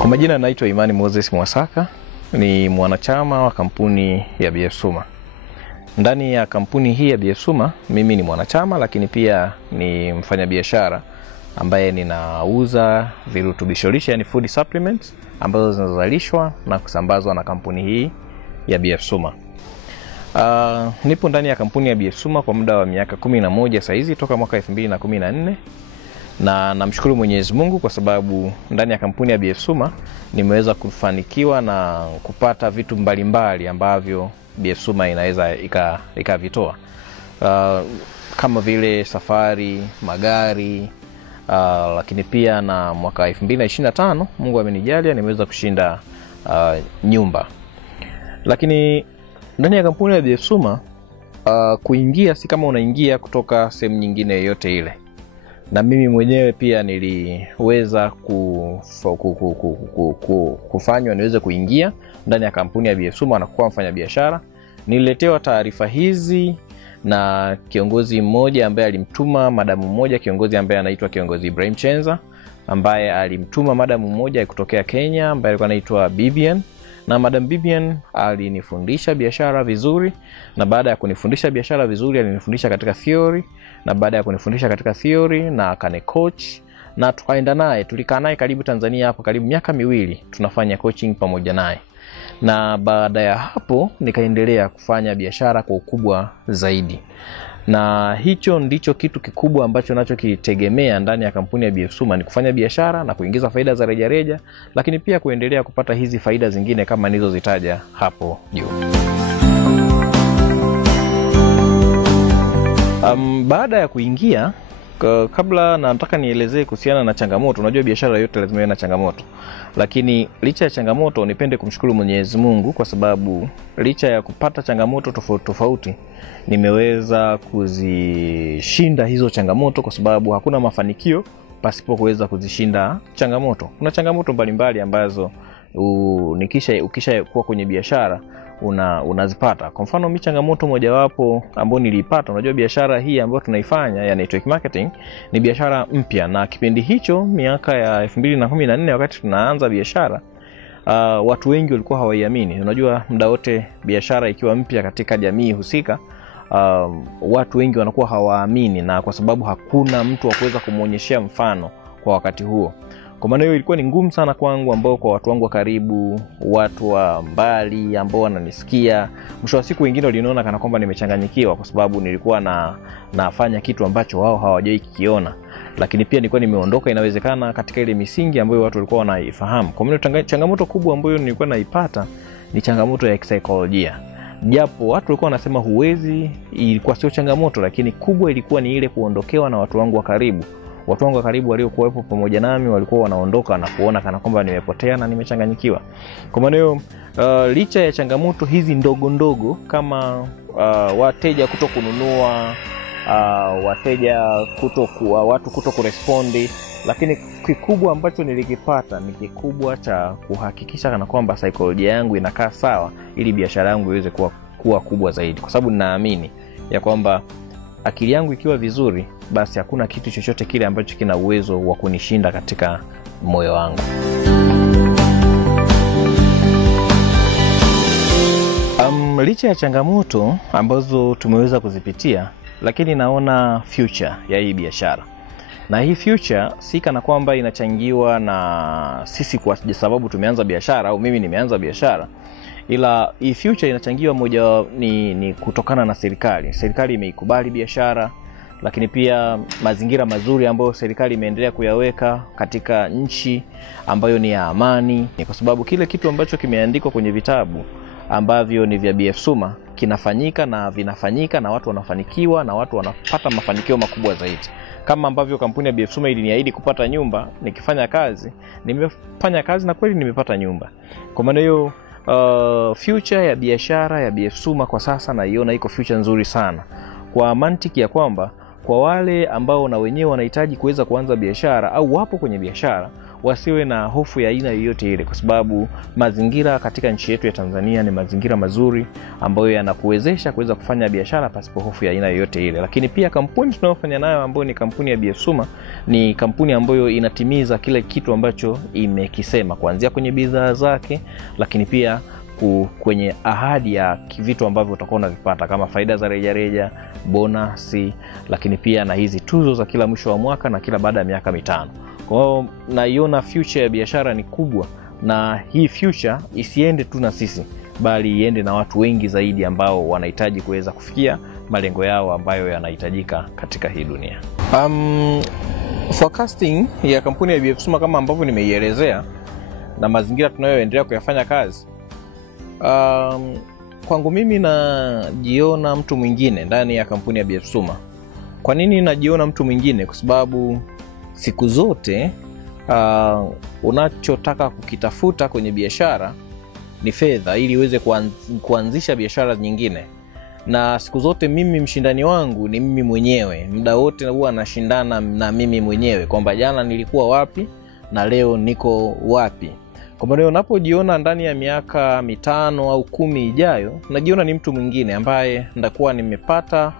Kwa majina naitwa Imani Moses Mwasaka, ni mwanachama wa kampuni ya BF Suma. Ndani ya kampuni hii ya BF Suma, mimi ni mwanachama lakini pia ni mfanyabiashara ambaye ninauza virutubisho lishe, yani food supplements, ambazo zinazalishwa na kusambazwa na kampuni hii ya BF Suma. Nipo ndani ya kampuni ya BF Suma kwa muda wa miaka 11 sasa hizi, toka mwaka 2014. Na namshukuru Mwenyezi Mungu kwa sababu ndani ya kampuni ya BF Suma nimeweza kufanikiwa na kupata vitu mbalimbali ambavyo BF Suma inaweza ikavitoa. Kama vile safari, magari, lakini pia na mwaka 2025 Mungu amenijalia nimeweza kushinda nyumba. Lakini ndani ya kampuni ya BF Suma kuingia si kama unaingia kutoka sehemu nyingine yoyote ile. Na mimi mwenyewe pia niliweza kufanywa niweze kuingia ndani ya kampuni ya BF Suma na kuwa mfanyabiashara. Nililetewa taarifa hizi na kiongozi mmoja ambaye alimtuma madamu mmoja, kiongozi ambaye anaitwa kiongozi Ibrahim Chenza, ambaye alimtuma madamu mmoja kutokea Kenya ambaye alikuwa anaitwa Bibian. Na Madam Bibian alinifundisha biashara vizuri, na baada ya kunifundisha biashara vizuri alinifundisha katika theory, na baada ya kunifundisha katika theory na akane coach, na tukaenda naye, tulikaa naye karibu Tanzania hapo karibu miaka 2 tunafanya coaching pamoja naye. Na baada ya hapo nikaendelea kufanya biashara kwa ukubwa zaidi. Na hicho ndicho kitu kikubwa ambacho nacho kitegemea ndani ya kampuni ya BF Suma, ni kufanya biashara na kuingiza faida za rejareja, lakini pia kuendelea kupata hizi faida zingine kama nilizozitaja hapo juu. Baada ya kuingia, kabla nataka nielezee kuhusiana na changamoto. Unajua biashara yote lazima iwe na changamoto. Lakini licha ya changamoto nipende kumshukuru Mwenyezi Mungu kwa sababu licha ya kupata changamoto tofauti tofauti nimeweza kuzishinda hizo changamoto, kwa sababu hakuna mafanikio pasipo kuweza kuzishinda changamoto. Kuna changamoto mbalimbali ambazo ukisha kuwa kwenye biashara unazipata. Kwa mfano mimi changamoto mojawapo ambayo nilipata, unajua biashara hii ambayo tunaifanya ya network marketing ni biashara mpya, na kipindi hicho miaka ya 2014 wakati tunaanza biashara, watu wengi walikuwa hawaiamini. Unajua muda wote biashara ikiwa mpya katika jamii husika, watu wengi wanakuwa hawaamini, na kwa sababu hakuna mtu wa kuweza kumuonyeshea mfano kwa wakati huo. Kwa maana hiyo ilikuwa ni ngumu sana kwangu, ambao kwa watu wangu wa karibu, watu wa mbali ambao wananisikia, mwisho wa siku wengine waliniona kana kwamba nimechanganyikiwa kwa sababu nilikuwa nafanya kitu ambacho wao hawajawahi kukiona. Lakini pia nilikuwa nimeondoka inawezekana katika ile misingi ambayo watu walikuwa wanaifahamu. Kwa maana changamoto kubwa ambayo nilikuwa naipata ni changamoto ya kisaikolojia. Japo watu walikuwa wanasema huwezi, ilikuwa sio changamoto, lakini kubwa ilikuwa ni ile kuondokewa na watu wangu wa karibu. Watu wangu wa karibu waliokuwepo pamoja nami walikuwa wanaondoka na kuona kana kwamba nimepotea na nimechanganyikiwa. Kwa maana hiyo licha ya changamoto hizi ndogo ndogo kama wateja kutokununua, watu kutokurespondi, lakini kikubwa ambacho nilikipata ni kikubwa cha kuhakikisha kana kwamba saikolojia yangu inakaa sawa ili biashara yangu iweze kuwa kubwa zaidi, kwa sababu ninaamini ya kwamba akili yangu ikiwa vizuri, basi hakuna kitu chochote kile ambacho kina uwezo wa kunishinda katika moyo wangu. Licha ya changamoto ambazo tumeweza kuzipitia, lakini naona future ya hii biashara. Na hii future si kana kwamba inachangiwa na sisi kwa sababu tumeanza biashara au mimi nimeanza biashara, ila hii future inachangiwa moja ni kutokana na serikali. Serikali imeikubali biashara, lakini pia mazingira mazuri ambayo serikali imeendelea kuyaweka katika nchi ambayo ni ya amani. Ni kwa sababu kile kitu ambacho kimeandikwa kwenye vitabu ambavyo ni vya BF Suma kinafanyika na vinafanyika, na watu wanafanikiwa na watu wanapata mafanikio makubwa zaidi. Kama ambavyo kampuni ya BF Suma iliniahidi kupata nyumba nikifanya kazi, nimefanya kazi na kweli nimepata nyumba. Kwa maana hiyo future ya biashara ya BF Suma kwa sasa naiona iko future nzuri sana, kwa mantiki ya kwamba kwa wale ambao na wenyewe wanahitaji kuweza kuanza biashara au wapo kwenye biashara, wasiwe na hofu ya aina yoyote ile, kwa sababu mazingira katika nchi yetu ya Tanzania ni mazingira mazuri ambayo yanakuwezesha kuweza kufanya biashara pasipo hofu ya aina yoyote ile. Lakini pia kampuni tunayofanya nayo ambayo ni kampuni ya BF Suma ni kampuni ambayo inatimiza kile kitu ambacho imekisema, kuanzia kwenye bidhaa zake, lakini pia kwenye ahadi ya vitu ambavyo utakuwa unavipata kama faida za rejareja, bonasi, lakini pia na hizi tuzo za kila mwisho wa mwaka na kila baada ya miaka 5. Kwa hiyo naiona future ya biashara ni kubwa, na hii future isiende tu na sisi, bali iende na watu wengi zaidi ambao wanahitaji kuweza kufikia malengo yao ambayo yanahitajika katika hii dunia. Forecasting ya kampuni ya BF Suma kama ambavyo nimeielezea na mazingira tunayoendelea kuyafanya kazi, kwangu mimi najiona mtu mwingine ndani ya kampuni ya BF Suma. Kwa nini najiona mtu mwingine? Kwa sababu siku zote unachotaka kukitafuta kwenye biashara ni fedha ili uweze kuanzisha biashara nyingine. Na siku zote mimi mshindani wangu ni mimi mwenyewe. Muda wote huwa nashindana na mimi mwenyewe kwamba jana nilikuwa wapi na leo niko wapi. Kwa maana unapojiona ndani ya miaka 5 au 10 ijayo, najiona ni mtu mwingine ambaye ndakuwa nimepata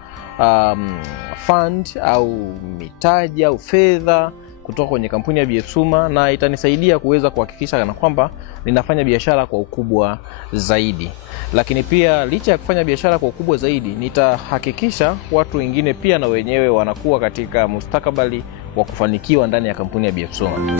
fund au mitaji au fedha kutoka kwenye kampuni ya BF Suma, na itanisaidia kuweza kuhakikisha na kwamba ninafanya biashara kwa ukubwa zaidi. Lakini pia licha ya kufanya biashara kwa ukubwa zaidi, nitahakikisha watu wengine pia na wenyewe wanakuwa katika mustakabali wa kufanikiwa ndani ya kampuni ya BF Suma.